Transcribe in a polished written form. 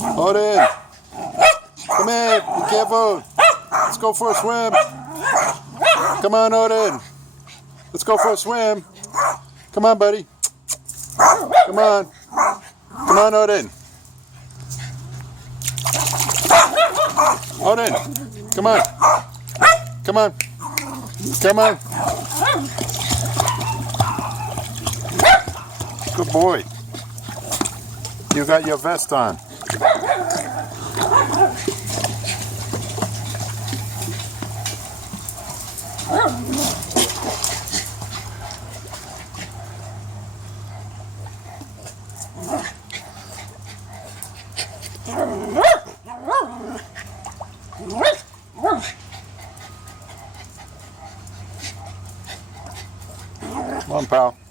Odin, come in. Be careful. Let's go for a swim. Come on, Odin. Let's go for a swim. Come on, buddy. Come on. Come on, Odin. Odin, come on. Come on. Come on. Good boy. You got your vest on. Come on, pal.